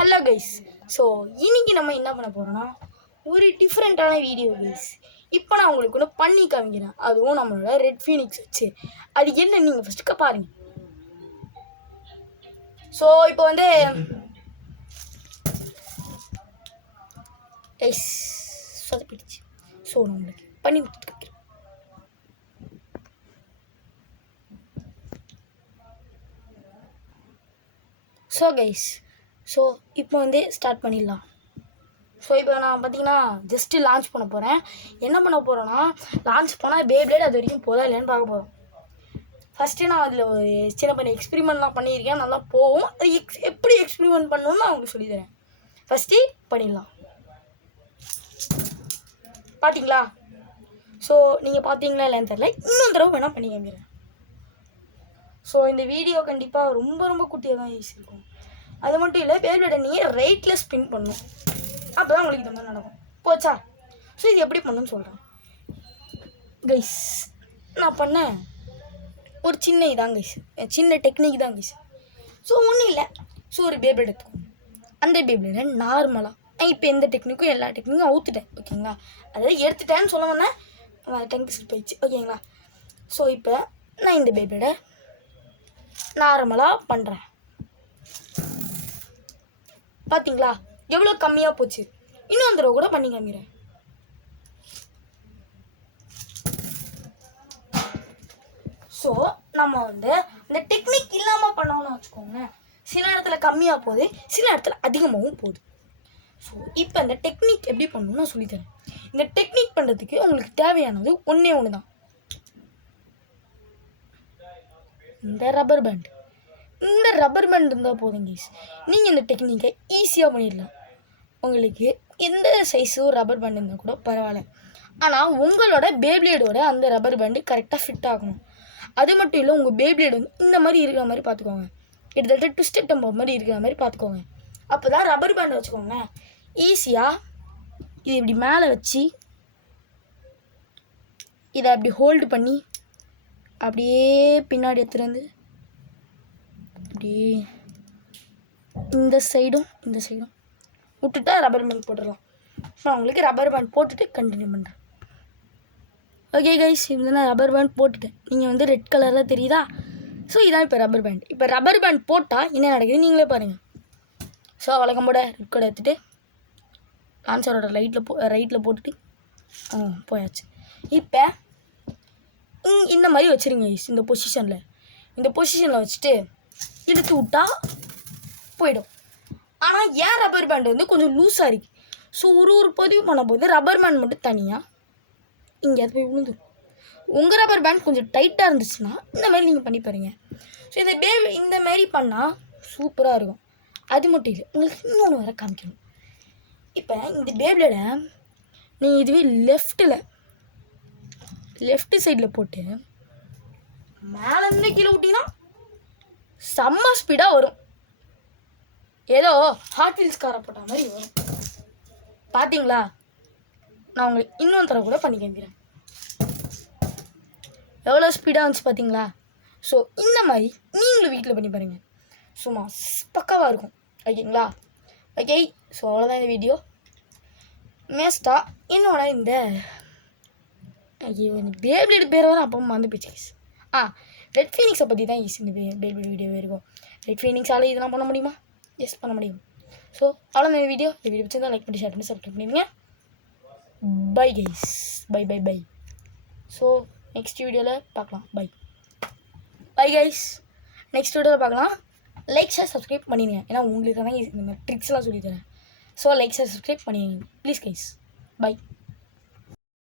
Hello guys. So இன்னைக்கு நம்ம என்ன பண்ண போகிறோன்னா ஒரு டிஃப்ரெண்ட்டான வீடியோ கைஸ். இப்போ நான் உங்களுக்கு ஒன்று பண்ணி காமிக்கிறேன், அதுவும் நம்மளோட ரெட் ஃபீனிக்ஸ் வச்சு. அது என்ன நீங்கள் ஃபஸ்ட்டுக்க பாருங்க. ஸோ இப்போ வந்து கைஸ் சொதப்பிடுச்சு. ஸோ நான் உங்களுக்கு பண்ணி கொடுத்துருக்கேன். ஸோ கைஸ், ஸோ இப்போ வந்து ஸ்டார்ட் பண்ணிடலாம். ஸோ இப்போ நான் பார்த்தீங்கன்னா ஜஸ்ட்டு லான்ச் பண்ண போகிறேன். என்ன பண்ண போகிறேன்னா, லான்ச் பண்ணால் பேப்ளேட் அது வரைக்கும் போதா இல்லைன்னு பார்க்க போகிறோம். ஃபஸ்ட்டு நான் அதில் ஒரு சின்ன பண்ணி எக்ஸ்பிரிமெண்ட்லாம் பண்ணியிருக்கேன், நல்லா போகும். அது எப்படி எக்ஸ்பிரிமெண்ட் பண்ணணும்னு நான் உங்களுக்கு சொல்லித்தரேன். ஃபஸ்ட்டு பண்ணிடலாம். பார்த்தீங்களா? ஸோ நீங்கள் பார்த்தீங்களா இல்லைன்னு தெரில, இன்னொரு தடவை வேணால் பண்ணி காமிக்கிறேன். ஸோ இந்த வீடியோ கண்டிப்பாக ரொம்ப ரொம்ப குட்டியாக தான் ஈஸி இருக்கும். அது மட்டும் இல்லை, பேப்ளேட்டை நீங்கள் ரைட்டில் ஸ்பின் பண்ணணும், அப்போ தான் உங்களுக்கு இந்த மாதிரி நடக்கும். போச்சா? ஸோ இது எப்படி பண்ணணும்னு சொல்கிறேன் கைஸ். நான் பண்ணேன் ஒரு சின்ன இதாங்க கைஸ், சின்ன டெக்னிக் தான் கைஸ். ஸோ ஒன்றும் இல்லை. ஸோ ஒரு பேப்ளேட் எடுத்துக்கணும். அந்த பேப்ளேட்டை நார்மலாக இப்போ எந்த டெக்னிக்கும் எல்லா டெக்னிக்கும் அவுத்துட்டேன், ஓகேங்களா? அதாவது எடுத்துட்டேன்னு சொல்ல வந்தேன், டெங்க் ஸ்லிப் போயிடுச்சு, ஓகேங்களா? ஸோ இப்போ நான் இந்த பேப்ளேட்டை நார்மலாக பண்ணுறேன். பார்த்தீங்களா எவ்வளோ கம்மியாக போச்சு? இன்னும் தடவை கூட பண்ணி காமிக்கிறேன். ஸோ நம்ம வந்து இந்த டெக்னிக் இல்லாமல் பண்ணோம்னு வச்சுக்கோங்க, சில இடத்துல கம்மியாக போகுது, சில இடத்துல அதிகமாகவும் போகுது. ஸோ இப்போ இந்த டெக்னிக் எப்படி பண்ணணும்னு நான் சொல்லித்தரேன். இந்த டெக்னிக் பண்ணுறதுக்கு உங்களுக்கு தேவையானது ஒன்றே ஒன்று தான், இந்த ரப்பர் பேண்ட். இந்த ரப்பர் பேண்ட் இருந்தால் போதும் கைஸ், நீங்கள் இந்த டெக்னிக்கை ஈஸியாக பண்ணிடலாம். உங்களுக்கு எந்த சைஸும் ரப்பர் பேண்ட் இருந்தால் கூட பரவாயில்ல, ஆனால் உங்களோட பேப்ளேடோட அந்த ரப்பர் பேண்டு கரெக்டாக ஃபிட் ஆகணும். அது மட்டும் இல்லை, உங்கள் பேப்ளேடு வந்து இந்த மாதிரி இருக்கிற மாதிரி பார்த்துக்கோங்க, கிட்டத்தட்ட ட்விஸ்டட் டெம்போ மாதிரி இருக்கிற மாதிரி பார்த்துக்கோங்க. அப்போ தான் ரப்பர் பேண்டை வச்சுக்கோங்க ஈஸியாக இது இப்படி மேலே வச்சு இதை அப்படி ஹோல்டு பண்ணி அப்படியே பின்னாடி எடுத்துகிட்டு வந்து அப்படியே இந்த சைடும் விட்டுட்டா ரப்பர் பேண்ட் போட்டுடலாம். நான் உங்களுக்கு ரப்பர் பேண்ட் போட்டுட்டு கண்டினியூ பண்ணுறேன். ஓகே கைஸ், இது நான் ரப்பர் பேண்ட் போட்டுட்டேன். நீங்கள் வந்து ரெட் கலரில் தெரியுதா? ஸோ இதான் இப்போ ரப்பர் பேண்ட். இப்போ ரப்பர் பேண்ட் போட்டால் என்ன நடக்குது நீங்களே பாருங்கள். ஸோ வழக்கம் போட ரெட் கோடை எடுத்துகிட்டு லான்ச்சரோட ரைட்டில் போட்டுட்டு போயாச்சு. இப்போ இந்த மாதிரி வச்சுருங்க கைஸ், இந்த பொசிஷனில் வச்சுட்டு இழுத்து விட்டா போயிடும். ஆனால் ஏன் ரப்பர் பேண்ட் வந்து கொஞ்சம் லூஸாக இருக்குது. ஸோ ஒரு பதிவு பண்ணும்போது ரப்பர் பேண்ட் மட்டும் தனியாக இங்கேயாவது போய் விழுந்துடும். உங்கள் ரப்பர் பேண்ட் கொஞ்சம் டைட்டாக இருந்துச்சுன்னா இந்த மாதிரி நீங்கள் பண்ணி பாருங்கள். ஸோ இந்த மாதிரி பண்ணால் சூப்பராக இருக்கும். அது மட்டும் இல்லை, உங்களுக்கு இன்னொன்று வேறு காமிக்கணும். இப்போ இந்த பேப்ளேடை நீங்கள் இதுவே லெஃப்ட் சைடில் போட்டு மேலேருந்து கீழே விட்டிங்கன்னா செம்ம ஸ்பீடாக வரும். ஏதோ ஹாட் வீல்ஸ் காரை போட்ட மாதிரி வரும். பார்த்தீங்களா? நான் உங்களுக்கு இன்னொரு தடவை கூட பண்ணி காமிக்கிறேன். எவ்வளோ ஸ்பீடாக வந்துச்சு பார்த்தீங்களா? ஸோ இந்த மாதிரி நீங்களும் வீட்டில் பண்ணி பாருங்கள், சும்மா பக்காவாக இருக்கும், ஓகேங்களா? ஓகே, ஸோ அவ்வளோதான் இந்த வீடியோ. மேஸ்ட்டாக என்னோட இந்த பேப்ளேட் பேர் வர அப்போ வந்து போச்சு. ரெட் ஃபீனிக்ஸை பற்றி தான் இந்த பேப்ளேட் வீடியோவே இருக்கும். ரெட் ஃபீனிக்ஸால் இதெல்லாம் பண்ண முடியுமா? எஸ், பண்ண முடியும். ஸோ அவ்வளோதான் இந்த வீடியோ பிடிச்சிருந்தா லைக் பண்ணி ஷேர் பண்ணி சப்ஸ்கிரைப் பண்ணிடுங்க. Bye guys, bye. So next வீடியோவில் பார்க்கலாம். பை கைஸ், நெக்ஸ்ட் வீடியோவில் பார்க்கலாம். லைக் ஷேர் சப்ஸ்கிரைப் பண்ணிடுங்க, ஏன்னா உங்களுக்கு தான் இந்த மாதிரி ட்ரிக்ஸ்லாம் சொல்லித்தரேன். ஸோ லைக் ஷேர் சப்ஸ்கிரைப் பண்ணிடுங்க ப்ளீஸ் கைஸ். பை.